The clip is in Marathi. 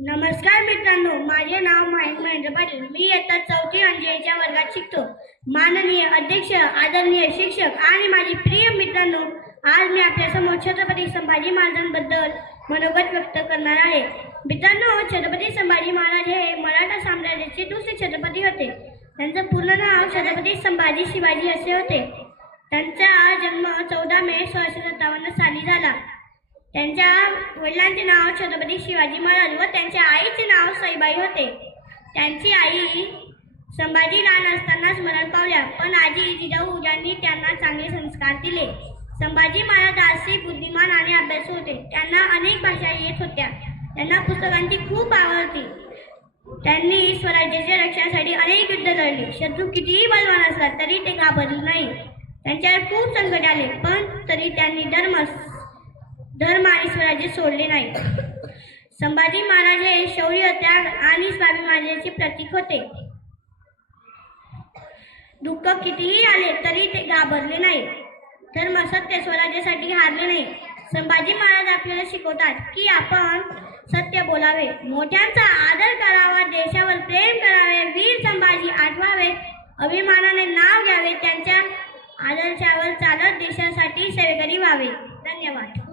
नमस्कार मित्रांनो, माझे नाव महेंद्र पाटील. मी इयत्ता 4थी अंजलीच्या वर्गात शिकतो. माननीय अध्यक्ष, आदरणीय शिक्षक आणि माझे प्रिय मित्रांनो, आज मी आपल्यासमोर छत्रपती संभाजी महाराजांबद्दल मनोगत व्यक्त करणार आहे. मित्रांनो, छत्रपती संभाजी महाराज हे मराठा साम्राज्याचे दुसरे छत्रपती होते. त्यांचं पूर्ण नाव छत्रपती संभाजी शिवाजी असे होते. त्यांचा जन्म 14 मे 1657 साली झाला. त्यांच्या वडिलांचे नाव छत्रपती शिवाजी महाराज व त्यांच्या आईचे नाव सईबाई होते. त्यांची आई संभाजी लहान असतानाच मरण पावल्या, पण आजी जिजाऊ यांनी त्यांना चांगले संस्कार दिले. संभाजी महाराज आळसी, बुद्धिमान आणि अभ्यासू होते. त्यांना अनेक भाषा येत होत्या. त्यांना पुस्तकांची खूप आवड होती. त्यांनी स्वराज्याच्या रक्षणासाठी अनेक युद्ध लढले. शत्रू कितीही बलवान असला तरी ते घाबरले नाही. त्यांच्यावर खूप संकट आले, पण तरी त्यांनी धर्म आणि स्वराज्य सोडले नाही. संभाजी महाराज हे शौर्य, त्याग आणि स्वाभिमानाचे प्रतीक होते. दुःख कितीही आले तरी ते घाबरले नाही. धर्म, सत्य, स्वराज्यासाठी हारले नाही. संभाजी महाराज आपल्याला शिकवतात की आपण सत्य बोलावे, मोठ्यांचा आदर करावा, देशावर प्रेम करावे, वीर संभाजी आठवावे, अभिमानाने नाव घ्यावे, त्यांच्या आदर्शावर चालत देशासाठी सेवेकरी व्हावे. धन्यवाद.